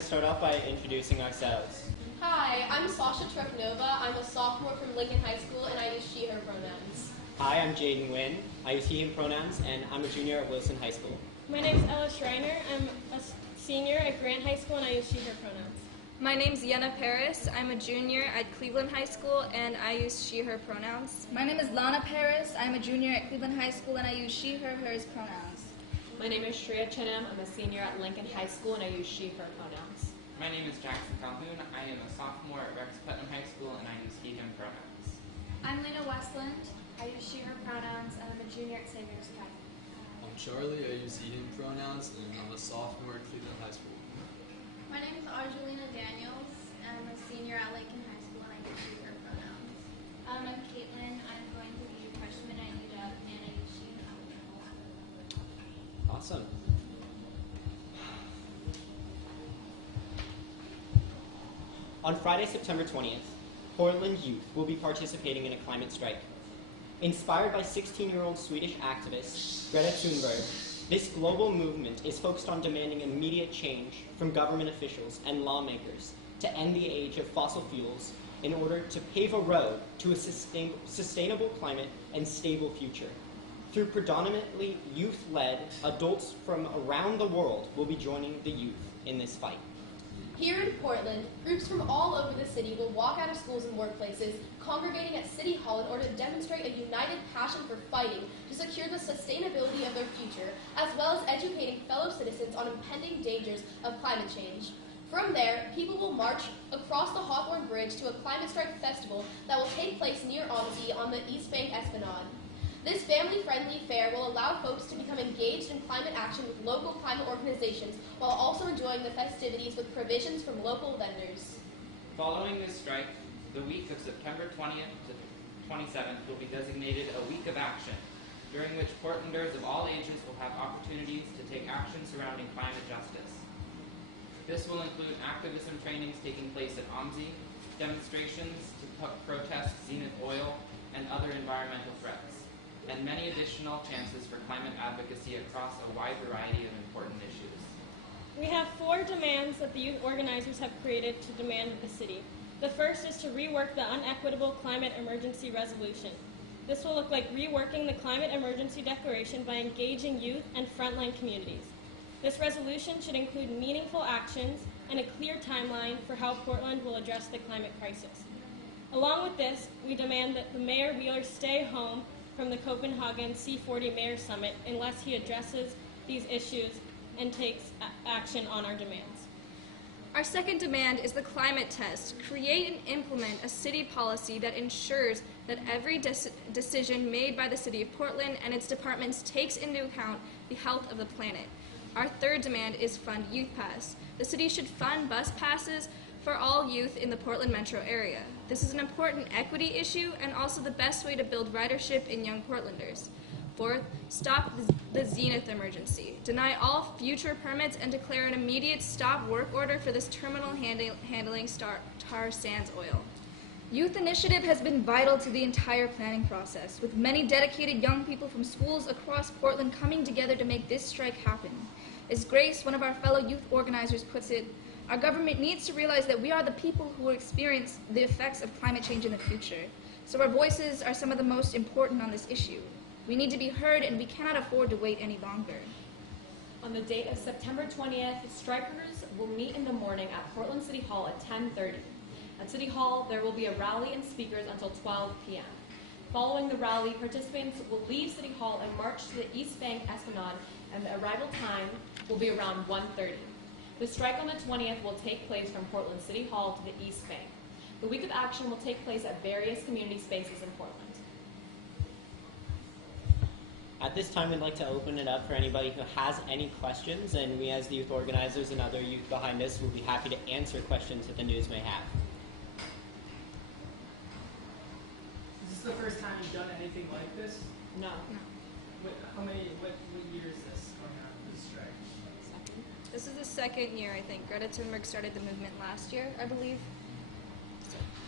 Start off by introducing ourselves. Hi, I'm Sasha Treknova. I'm a sophomore from Lincoln High School, and I use she, her pronouns. Hi, I'm Jaden Nguyen. I use he, him pronouns, and I'm a junior at Wilson High School. My name is Ella Schreiner. I'm a senior at Grant High School, and I use she, her pronouns. My name's Yenna Paris. I'm a junior at Cleveland High School, and I use she, her pronouns. My name is Lana Paris. I'm a junior at Cleveland High School, and I use she, her, hers pronouns. My name is Shreya Chinam. I'm a senior at Lincoln High School, and I use she, her pronouns. My name is Jackson Calhoun. I am a sophomore at Rex Putnam High School, and I use he, him pronouns. I'm Lena Westland. I use she, her pronouns, and I'm a junior at Xavier's High. I'm Charlie. I use he, him pronouns, and I'm a sophomore at Cleveland High School. My name is Argelina Daniels, and I'm a senior at Lincoln High School, and I use she, her pronouns. I'm Caitlin. I'm going to be a freshman at UW, and I use she, her. Awesome. On Friday, September 20th, Portland youth will be participating in a climate strike. Inspired by 16-year-old Swedish activist Greta Thunberg, this global movement is focused on demanding immediate change from government officials and lawmakers to end the age of fossil fuels in order to pave a road to a sustainable climate and stable future. Through predominantly youth-led, adults from around the world will be joining the youth in this fight. Here in Portland, groups from all over the city will walk out of schools and workplaces, congregating at City Hall in order to demonstrate a united passion for fighting to secure the sustainability of their future, as well as educating fellow citizens on impending dangers of climate change. From there, people will march across the Hawthorne Bridge to a climate strike festival that will take place near OMSI on the East Bank Esplanade. This family-friendly fair will allow folks to become engaged in climate action with local climate organizations while also enjoying the festivities with provisions from local vendors. Following this strike, the week of September 20th to 27th will be designated a week of action, during which Portlanders of all ages will have opportunities to take action surrounding climate justice. This will include activism trainings taking place at OMSI, demonstrations to protest Zenith Oil and other environmental threats, and many additional chances for climate advocacy across a wide variety of important issues. We have 4 demands that the youth organizers have created to demand of the city. The first is to rework the unequitable climate emergency resolution. This will look like reworking the climate emergency declaration by engaging youth and frontline communities. This resolution should include meaningful actions and a clear timeline for how Portland will address the climate crisis. Along with this, we demand that the Mayor Wheeler stay home from the Copenhagen C40 Mayor Summit unless he addresses these issues and takes action on our demands. Our second demand is the climate test. Create and implement a city policy that ensures that every decision made by the City of Portland and its departments takes into account the health of the planet. Our third demand is fund Youth Pass. The city should fund bus passes for all youth in the Portland metro area. This is an important equity issue and also the best way to build ridership in young Portlanders. Fourth, stop the Zenith emergency. Deny all future permits and declare an immediate stop work order for this terminal handling tar sands oil. Youth Initiative has been vital to the entire planning process, with many dedicated young people from schools across Portland coming together to make this strike happen. As Grace, one of our fellow youth organizers, puts it, our government needs to realize that we are the people who will experience the effects of climate change in the future. So our voices are some of the most important on this issue. We need to be heard, and we cannot afford to wait any longer. On the date of September 20th, strikers will meet in the morning at Portland City Hall at 10:30. At City Hall, there will be a rally and speakers until 12 p.m. Following the rally, participants will leave City Hall and march to the East Bank Esplanade, and the arrival time will be around 1:30. The strike on the 20th will take place from Portland City Hall to the East Bank. The week of action will take place at various community spaces in Portland. At this time, we'd like to open it up for anybody who has any questions, and we as the youth organizers and other youth behind us will be happy to answer questions that the news may have. Is this the first time you've done anything like this? No. What year is this going on, this strike? This is the second year, I think. Greta Thunberg started the movement last year, I believe.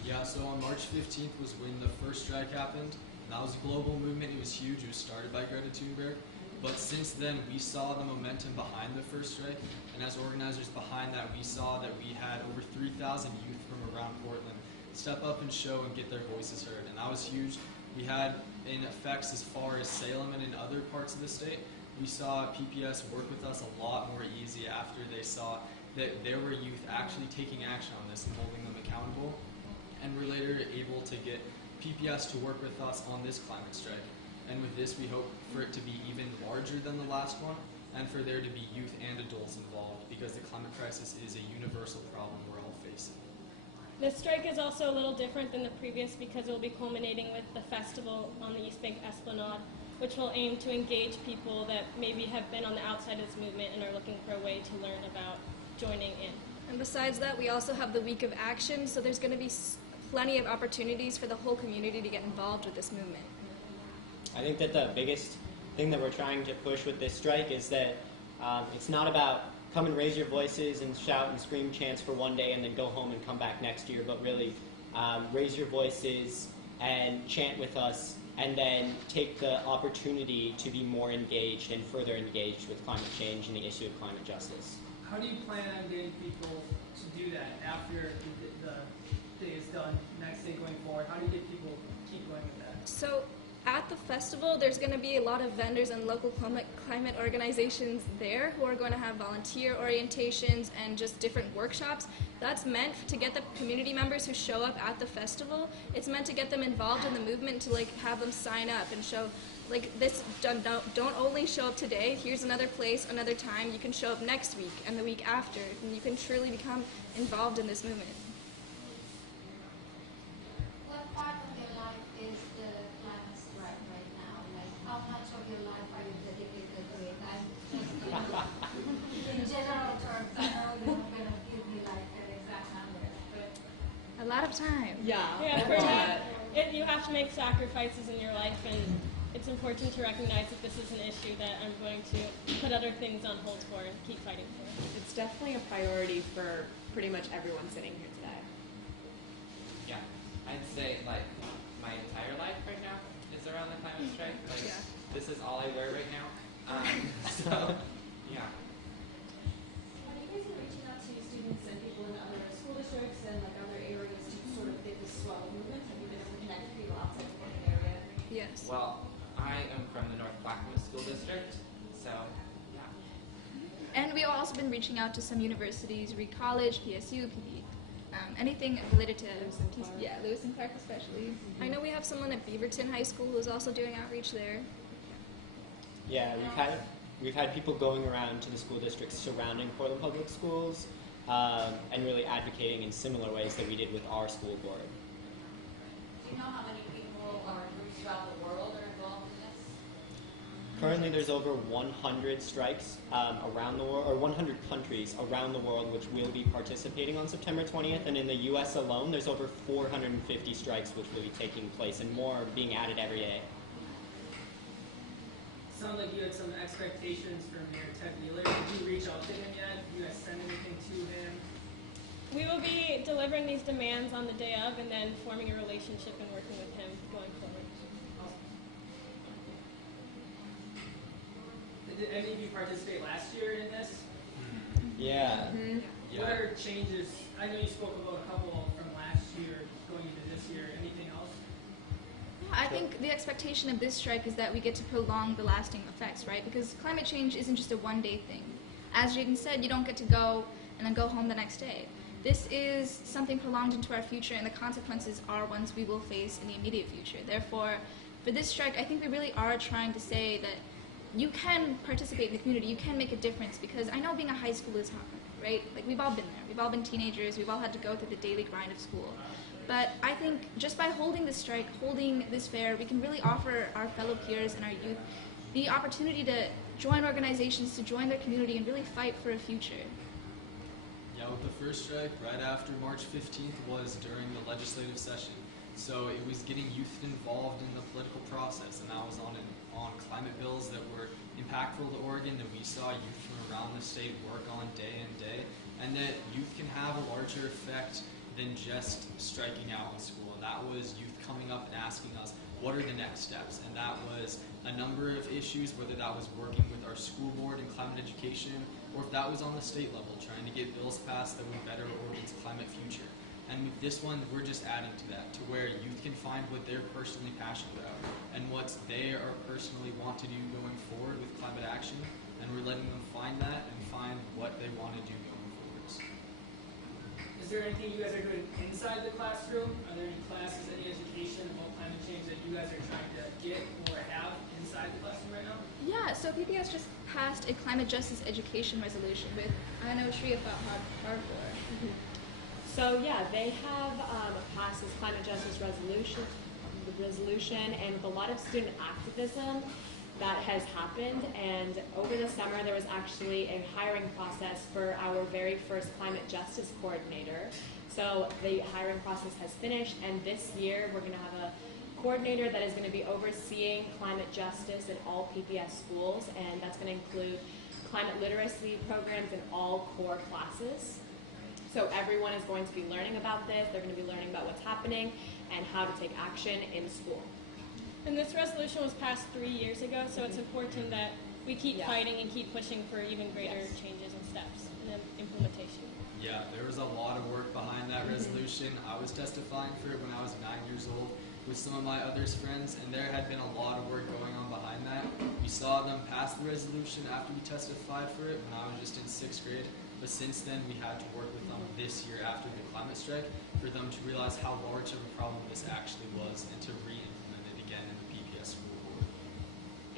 Yeah, so on March 15th was when the first strike happened. That was a global movement. It was huge. It was started by Greta Thunberg. But since then, we saw the momentum behind the first strike, and as organizers behind that, we saw that we had over 3,000 youth from around Portland step up and show and get their voices heard, and that was huge. We had in effects as far as Salem and in other parts of the state. We saw PPS work with us a lot more easy after they saw that there were youth actually taking action on this and holding them accountable, and we're later able to get PPS to work with us on this climate strike. And with this, we hope for it to be even larger than the last one, and for there to be youth and adults involved, because the climate crisis is a universal problem we're all facing. This strike is also a little different than the previous because it will be culminating with the festival on the East Bank Esplanade, which will aim to engage people that maybe have been on the outside of this movement and are looking for a way to learn about joining in. And besides that, we also have the Week of Action, so there's going to be plenty of opportunities for the whole community to get involved with this movement. I think that the biggest thing that we're trying to push with this strike is that it's not about come and raise your voices and shout and scream chants for one day and then go home and come back next year, but really raise your voices and chant with us and then take the opportunity to be more engaged and further engaged with climate change and the issue of climate justice. How do you plan on getting people to do that after the day is done, next day going forward? How do you get people to keep going with that? So at the festival, there's going to be a lot of vendors and local climate organizations there who are going to have volunteer orientations and just different workshops. That's meant to get the community members who show up at the festival. It's meant to get them involved in the movement, to have them sign up and show this. Don't only show up today. Here's another place, another time. You can show up next week and the week after, and you can truly become involved in this movement. What part of your life is the climate strike right now? Like, how much of your life are you dedicated to it? I'm just in general terms, I know you're not going to give me an exact number, but a lot of time. Yeah, you have to make sacrifices in your life, and it's important to recognize that this is an issue that I'm going to put other things on hold for and keep fighting for. It's definitely a priority for pretty much everyone sitting here today. Yeah, I'd say my entire life right now is around the climate strike. This is all I wear right now. So, yeah. Have you guys been reaching out to students and people in other school districts and other areas to sort of get this swell movement? Have you been able to connect with people outside the Portland area? Yes. Well, I am from the North Clackamas School District, so yeah. And we've also been reaching out to some universities, Reed College, PSU, anything related to Lewis and Clark especially. I know we have someone at Beaverton High School who's also doing outreach there. Yeah, we've had people going around to the school districts surrounding Portland Public Schools and really advocating in similar ways that we did with our school board. do you know how many people or groups throughout the world are involved in this? Currently, there's over 100 strikes around the world, or 100 countries around the world, which will be participating on September 20th. And in the U.S. alone, there's over 450 strikes which will be taking place, and more being added every day. Sounds like you had some expectations from your Ted Wheeler. Did you reach out to him yet? Did you guys send anything to him? We will be delivering these demands on the day of and then forming a relationship and working with him going forward. Did any of you participate last year in this? Yeah. What are changes? I know you spoke about a couple from last year going into this year. Anything else? I think the expectation of this strike is that we get to prolong the lasting effects, right? Because climate change isn't just a one-day thing. As Jaden said, you don't get to go and then go home the next day. This is something prolonged into our future, and the consequences are ones we will face in the immediate future. Therefore, for this strike, I think we really are trying to say that you can participate in the community, you can make a difference, because I know being a high school is hard, right? Like, we've all been there. We've all been teenagers. We've all had to go through the daily grind of school. But I think just by holding this strike, holding this fair, we can really offer our fellow peers and our youth the opportunity to join organizations, to join their community, and really fight for a future. Yeah, with the first strike, right after March 15th was during the legislative session. So it was getting youth involved in the political process, and that was on climate bills that were impactful to Oregon, that we saw youth from around the state work on day and day, and that youth can have a larger effect than just striking out in school. And that was youth coming up and asking us, what are the next steps? And that was a number of issues, whether that was working with our school board in climate education, or if that was on the state level, trying to get bills passed that would better Oregon's climate future. And with this one, we're just adding to that, to where youth can find what they're personally passionate about and what they are personally want to do going forward with climate action. And we're letting them find that and find what they want to do going forwards. Is there anything you guys are doing inside the classroom? Are there any classes, any education about climate change that you guys are trying to get or have inside the classroom right now? Yeah, so PPS just passed a climate justice education resolution with, I know Shreya fought hard for. So yeah, they have passed this climate justice resolution, and with a lot of student activism that has happened. And over the summer, there was actually a hiring process for our very first climate justice coordinator. So the hiring process has finished, and this year we're going to have a coordinator that is going to be overseeing climate justice in all PPS schools, and that's going to include climate literacy programs in all core classes. So everyone is going to be learning about this. They're going to be learning about what's happening and how to take action in school. And this resolution was passed 3 years ago, so it's important that we keep fighting and keep pushing for even greater changes and steps in implementation. Yeah, there was a lot of work behind that resolution. I was testifying for it when I was 9 years old with some of my other friends, and there had been a lot of work going on behind that. We saw them pass the resolution after we testified for it when I was just in 6th grade. But since then, we had to work with them this year after the climate strike for them to realize how large of a problem this actually was and to re-implement it again in the PPS school board.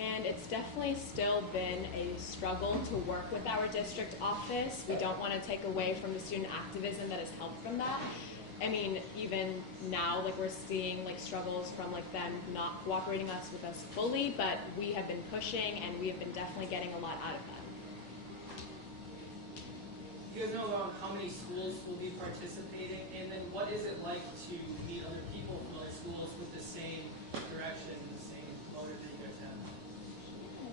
And it's definitely still been a struggle to work with our district office. We don't want to take away from the student activism that has helped from that. I mean, even now, like we're seeing like struggles from like them not cooperating with us fully, but we have been pushing and we have been definitely getting a lot out of that. You guys know how many schools will be participating, and then what is it like to meet other people from other schools with the same direction, the same motive that you guys have?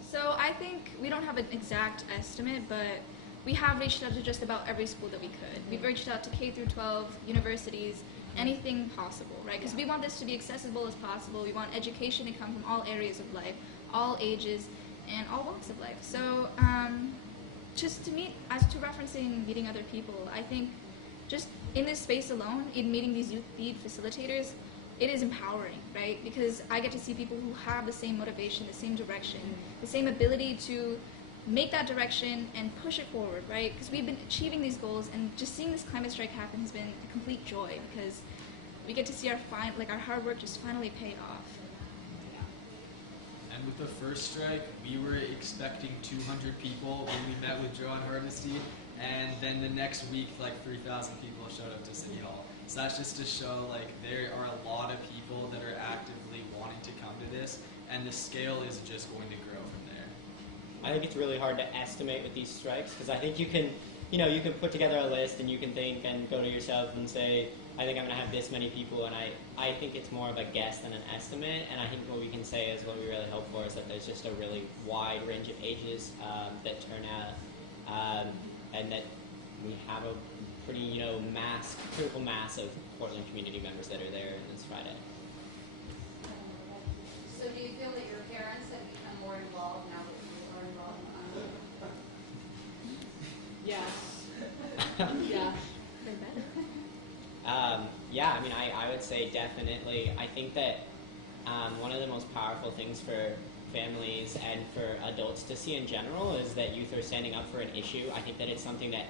So I think we don't have an exact estimate, but we have reached out to just about every school that we could. We've reached out to K through 12, universities, anything possible, right? Because we want this to be accessible as possible. We want education to come from all areas of life, all ages, and all walks of life. So just to meet, as to referencing meeting other people, I think just in this space alone, in meeting these youth lead facilitators, it is empowering, right? Because I get to see people who have the same motivation, the same direction, the same ability to make that direction and push it forward, right? Because we've been achieving these goals, and just seeing this climate strike happen has been a complete joy because we get to see our hard work just finally pay off. And with the first strike, we were expecting 200 people when we met with Joanne Hardesty, and then the next week, like 3,000 people showed up to City Hall. So that's just to show, like, there are a lot of people that are actively wanting to come to this, and the scale is just going to grow from there. I think it's really hard to estimate with these strikes because I think you can put together a list and you can think and go to yourself and say, I think I'm going to have this many people, and I think it's more of a guess than an estimate, and I think what we can say is what we really hope for is that there's just a really wide range of ages that turn out, and that we have a pretty, critical mass of Portland community members that are there this Friday. So do you feel that your parents have become more involved now that you are involved? Yes. Yeah. They're better. Yeah, I mean, I would say definitely. I think that one of the most powerful things for families and for adults to see in general is that youth are standing up for an issue. I think that it's something that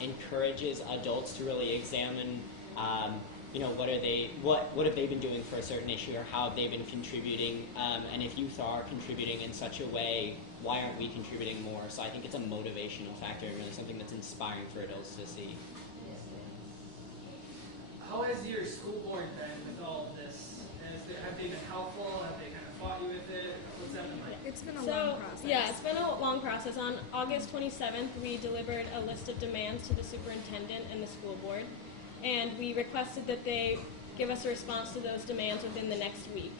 encourages adults to really examine, what have they been doing for a certain issue, or how have they been contributing, and if youth are contributing in such a way, why aren't we contributing more? So I think it's a motivational factor, and really something that's inspiring for adults to see. How has your school board been with all of this? Have they been helpful? Have they kind of fought you with it? What's that been like? It's been a long process. Yeah, it's been a long process. On August 27th, we delivered a list of demands to the superintendent and the school board, and we requested that they give us a response to those demands within the next week.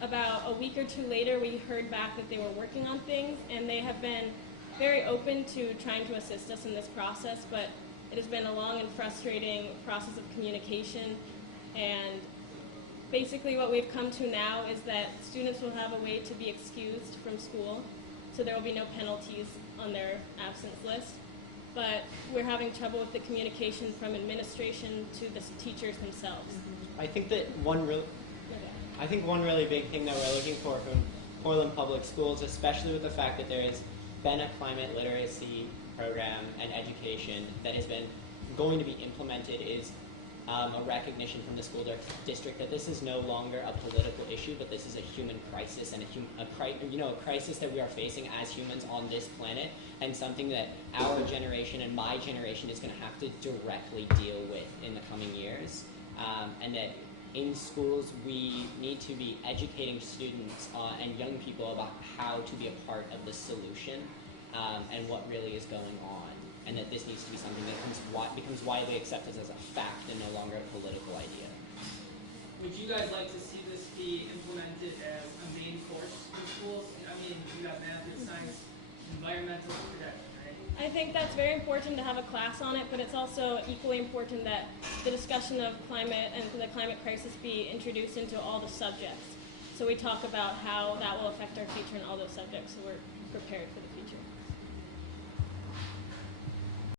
About a week or two later, we heard back that they were working on things, and they have been very open to trying to assist us in this process, but It has been a long and frustrating process of communication, and basically what we've come to now is that students will have a way to be excused from school, so there will be no penalties on their absence list. But we're having trouble with the communication from administration to the teachers themselves. I think that one really big thing that we're looking for from Portland Public Schools, especially with the fact that there has been a climate literacy program and education that has been going to be implemented, is a recognition from the school district that this is no longer a political issue, but this is a human crisis and a crisis that we are facing as humans on this planet, and something that our generation and my generation is going to have to directly deal with in the coming years, and that in schools we need to be educating students and young people about how to be a part of the solution and what really is going on. And that this needs to be something that becomes widely accepted as a fact and no longer a political idea. Would you guys like to see this be implemented as a main course in schools? I mean, you got math and science, environmental protection, right? I think that's very important to have a class on it, but it's also equally important that the discussion of climate and the climate crisis be introduced into all the subjects. So we talk about how that will affect our future in all those subjects, so we're prepared for the future.